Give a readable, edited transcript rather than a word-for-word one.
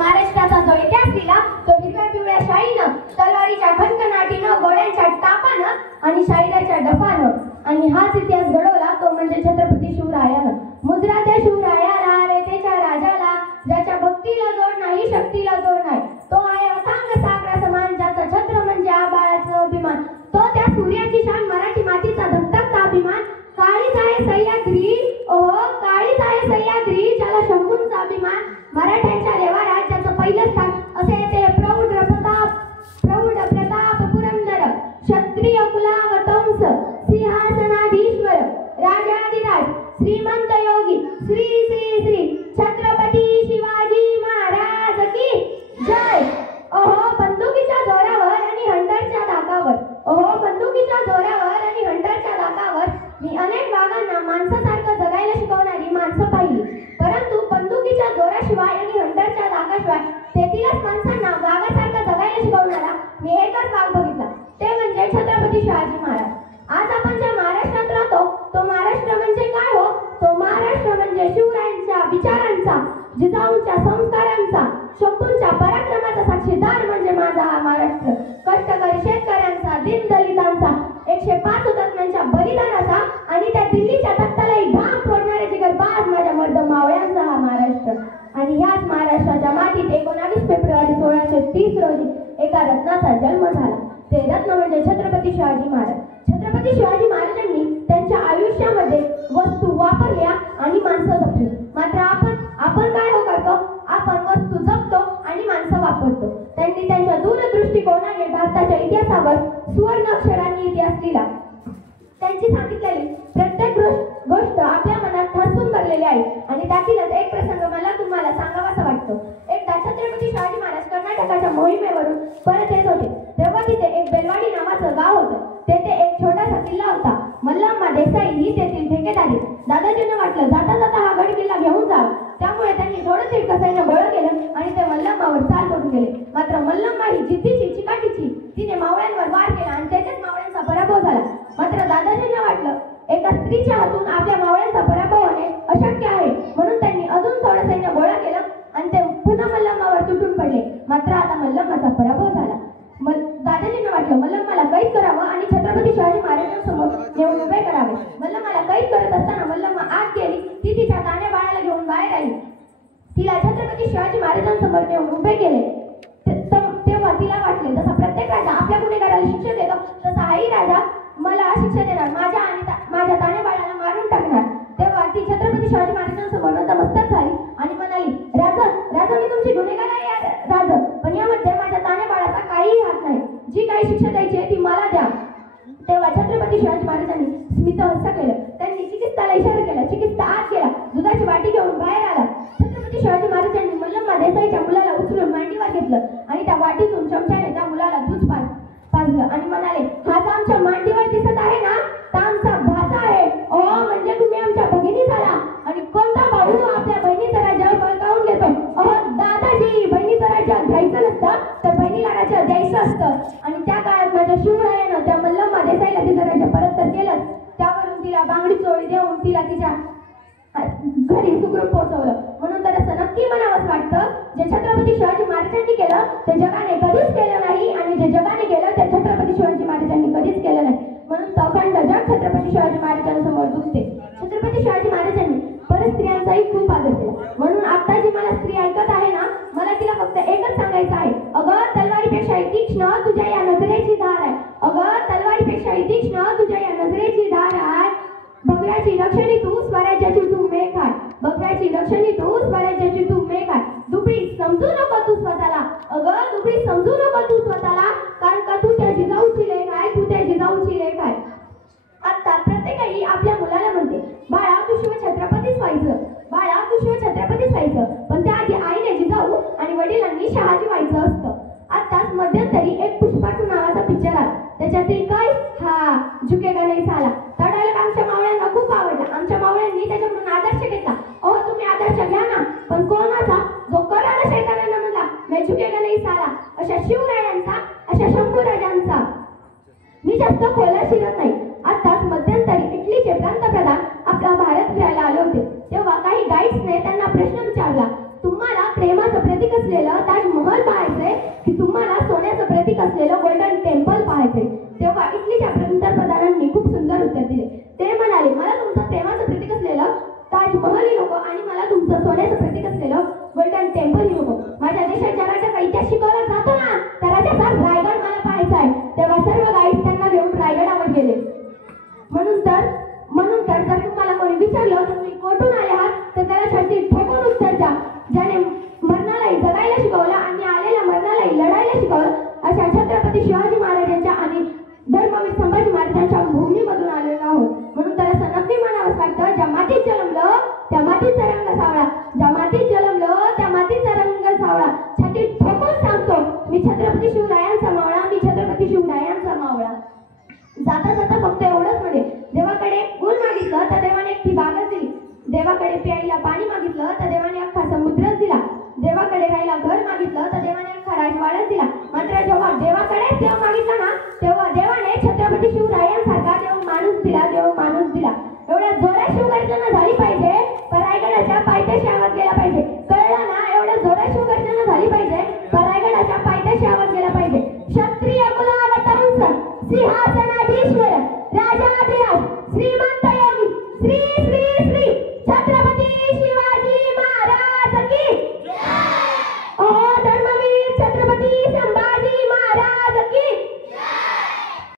महाराष्ट्राचा जो इतिहास लिहिला तो हिरव्या पिवळ्या शाईनं, तलवारीच्या खणखणाटीनं, घोड्यांच्या टापानं आणि शाहिराच्या डफानं. आणि हाच इतिहास घडवला तो म्हणजे छत्रपती शिवरायानं. मुजरा त्या शिवरायाला, रेतेच्या राजाला, ज्याच्या भक्तीला जोड नाही, शक्तीला जोड नाही. तो आहे अथांग सागरा समान, ज्याचा छत्र म्हणजे आबाळाचं अभिमान. तो त्या सूर्याची शान, मराठी मातीचा धगधगता अभिमान. काळीच आहे सह्याद्री, काळीच आहे सह्याद्री, ज्याला शंभूंचा अभिमान. मराठ्यांच्या देवारात ज्याचं पहिलं स्थान, असे ते प्रौढ प्रताप पुरंदर, क्षत्रिय कुलावतंस, सिंहासनाधीश्वर, राजाधिराज, श्रीमंत योगी, श्री श्री श्री छत्रपती शिवाजी महाराज की जय. बंदुकीच्या जोरावर आणि हंटरच्या धाकावर, बंदुकीच्या जोरावर आणि हंटरच्या धाकावर मी अनेक वाघांना माणसासारखं जगायला शिकवणारी माणसं पाहिली. परंतु बंदुकीच्या जोराशिवाय आणि हंटरच्या धाकाशिवाय तेथीलच माणसांना वाघासारखं जगायला शिकवणारा मी एकच वाघ बघितला, ते म्हणजे छत्रपती शिवाजी महाराज. आज आपण ज्या महाराष्ट्रात राहतो तो महाराष्ट्र म्हणजे काय हो? तो महाराष्ट्र म्हणजे शिवरायांच्या विचारांचा, जिजाऊंच्या संस्कारांचा, शंभूंच्या पराक्रमाचा साक्षीदार म्हणजे माझा हा महाराष्ट्र. कष्टकरी शेतकऱ्यांचा, दीनदलितांचा, 105 हुतात्म्यांच्या बलिदानाचा आणि त्या दिल्लीच्या तख्तालाही घाम फोडणाऱ्या जिगरबाज माझ्या मर्द मावळ्यांचा हा महाराष्ट्र. आणि ह्याच महाराष्ट्राच्या मातीत 19 फेब्रुवारी 1630 रोजी एका रत्नाचा जन्म झाला. ते रत्न म्हणजे छत्रपती शिवाजी महाराज. छत्रपती शिवाजी महाराजांनी त्यांच्या आयुष्यामध्ये वस्तू वापरल्या आणि माणसं जपली. मात्र आपण काय हो करतो? आपण वस्तू जपतो आणि माणसं वापरतो. त्यांनी त्यांच्या दूरदृष्टिकोनाने भारताच्या इतिहासावर सुवर्ण अक्षरांनी इतिहास लिहिला. त्यांची सांगितलेली प्रत्येक गोष्ट आपल्या मनात ठसून भरलेली आहे. आणि त्यातीलच एक प्रसंग मला तुम्हाला सांगावासा वाटतो. एकदा छत्रपती शिवाजी महाराज कर्नाटकाच्या मोहिमेवरून परत येत होते. तेव्हा तिथे एक बेलवाडी नावाचं गाव होतं. तेथे एक छोटासा किल्ला होता. मल्लम्मा देसाई ही तेथील ठेकेदारी. दादाजींना वाटलं जाता जाता हा गड किल्ला घेऊन जावा. त्यामुळे त्यांनी थोडं तितकं सैन्य गोळा केलं आणि ते मल्लम्मावर चाल करून गेले. मात्र मल्लम्मा ही जिद्दीची, चिकाटीची, तिने मावळ्यांवर वार केला आणि त्याच्याच मावळ्यांचा पराभव झाला. मात्र दादाजींना वाटलं एका स्त्रीच्या हातून आपल्या मावळ्यांचा पराभव होणे अशक्य आहे. म्हणून त्यांनी अजून थोडं सैन्य गोळा केलं आणि ते पुन्हा मल्लम्मावर तुटून पडले. मात्र आता मल्लम्माचा पराभव झाला. दादाजींना वाटलं मल्लम्माला कैद करावं आणि छत्रपती शिवाजी महाराजांसमोर नेऊन उभे करावे. मल्लम्माला कैद करत असताना मल्लम्मा आत गेली. ती तिच्या तान्या बाळाला घेऊन बाहेर आली. तिला छत्रपती शिवाजी महाराजांसमोर नेऊन उभे केले. तेव्हा तिला वाटले जसा प्रत्येक राजा आपल्या गुन्हेगाराला शिक्षा देतो तसा हाही राजा मला शिक्षा देणार, माझ्या तान्या बाळाला मारून टाकणार. तेव्हा ती छत्रपती शिवाजी महाराजांसमोर नतमस्तक झाली आणि म्हणाली, राजा मी तुमची गुन्हेगार आहे राजा, पण यामध्ये माझ्या तान्या बाळाचा काहीही हात नाही. जी काही शिक्षा द्यायची आहे ती मला द्या. तेव्हा छत्रपती शिवाजी महाराजांनी स्मित हस्त केलं. त्यांनी चिकित्साला इशारा केला. चिकित्सा आत गेला. दुधाची वाटी घेऊन बाहेर आला. छत्रपती शिवाजी महाराजांनी मल्लम्मा देसाईच्या मुलाला उचलून मांडीवर घेतलं आणि त्या वाटीतून चमच्याने त्या मुलाला दूध पाजलं आणि म्हणाले, हा तर आमच्या मांडीवर दिसत आहे ना, तर आमचा भाचा आहे. म्हणजे तुम्ही आमच्या भगिनी झाला. आणि कोणता भाऊ आपल्या बहिणीचं राज्य बळकावून घेतो? दादाजी, बहिणीचं राज्य घ्यायचं नसतं तर बहिणीला राज्य द्यायचं असतं. आणि त्या काळात माझ्या शिवरायानं त्या मल्लम्मा देसाईला तिचं राज्य परत तर केलं. त्यावरून तिला बांगडी चोळी देऊन तिला तिच्या घरी सुखरूप पोहोचवलं. म्हणून तर असं नक्की म्हणावंच वाटतं, जे छत्रपती शिवाजी महाराजांनी केलं ते जगाने कधीच केलं नाही आणि जे जगाने केलं ते छत्रपती शिवाजी महाराजांनी कधीच केलं नाही. म्हणून अखंड जग छत्रपती शिवाजी महाराजांसमोर झुकते. छत्रपती शिवाजी महाराजांनी परस्त्रियांचाही खूप आदर केला. म्हणून आता जी मला स्त्री ऐकत आहे ना, मला तिला फक्त एकच सांगायचं आहे, अगं तलवारीपेक्षा तीक्ष्ण तुझ्या या नजरेची धार आहे. अगं तलवारीपेक्षा तीक्ष्ण तुझ्या या नजरेची धार आहे. भगव्याची रक्षणी तू, स्वराज्याची तू मेघ आहे. भगव्याची रक्षणी तू, स्वराज्याची तू मेघ आहे. दुबळी समजू नको तू स्वतःला. अगं दुबळी समजू नको तू स्वतःला, कारण का तू त्या जिजाऊची लेक आहे. तू त्या जिजाऊची लेक आहे. आता प्रत्येक आई आपल्या मुलाला म्हणते, बाळा तू शिवछत्रपतीच व्हायचं, बाळा तू शिवछत्रपतीच व्हायचं. पण त्याआधी आईने जिजाऊ आणि वडिलांनी शहाजी व्हायचं असतं. आताच मध्यंतरी एक पुष्पा नावाचा पिक्चर आला. त्याच्यातील काय हा झुकेगा नाही साला. तो डायलॉग आमच्या मावळ्यांना खूप आवडला. आमच्या मावळ्यांनी त्याच्याकडून आदर्श घेतला. तुम्ही आदर्श घ्या ना, पण कोणाचा? जो कराला शैतानांना म्हणला मैं झुकेगा नाही साला, अशा शिवरायांचा, अशा शंभूराजांचा. मी जास्त खोला शिरत नाही. आताच मध्यंतरी इटलीचे पंतप्रधान आपला भारत फिरायला आले होते. तेव्हा काही गाईड्सने त्यांना प्रश्न विचारला, तुम्हाला प्रेमाचं प्रतीक प्रतीक असलेलं ताजमहल पाहायचंय की तुम्हाला सोन्याचं प्रतीक असलेलं गोल्डन टेम्पल पाहायचंय? तेव्हा इटलीच्या पंतप्रधानांनी खूप सुंदर उत्तर दिले. ते म्हणाले, मला तुमचं प्रेमाचं प्रतीक असलेलं ताजमहलही नको आणि मला तुमचं सोन्याचं प्रतीक असलेलं गोल्डन टेम्पलही नको. माझ्या देशाच्या राजाचा इतिहास शिकवला जातो ना, त्या राजाचा रायगड मला पाहायचा आहे. तेव्हा सर्व गाईड त्यांना घेऊन रायगडावर गेले. म्हणून तर जर तुम्हाला कोणी विचारलं तुम्ही कोठून आले आहात तर त्याला छाती ठोकून उत्तर द्या. ज्याने मरणालाही जगायला शिकवलं आणि आलेल्या मरणालाही लढायला शिकवलं अशा छत्रपती शिवाजी महाराजांच्या आणि धर्मवीर संभाजी महाराजांच्या भूमीमधून आलेलो आहोत. म्हणून तर असं नक्की म्हणावंच वाटतं, ज्या मातीत जन्मलो त्या मातीचा रंग सावळा, ज्या मातीत जन्मलो त्या मातीचा रंग सावळा. छाती ठोकून सांगतो, मी छत्रपती शिवरायांचा मावळा, मी छत्रपती शिवरायांचा मावळा. जाता जाता फक्त एवढंच म्हणे, देवाकडे गुण मागितलं तर देवाने एकटी बागच दिली. देवाकडे प्यायला पाणी मागितलं तर देवाने अख्खा समुद्रच दिला. देवाकडे राहायला घर मागितलं तर देवाने अख्खा राजवाडाच दिला. मात्र जेव्हा देवाकडे देव मागितला ना तेव्हा देवाने छत्रपती शिवरायांचा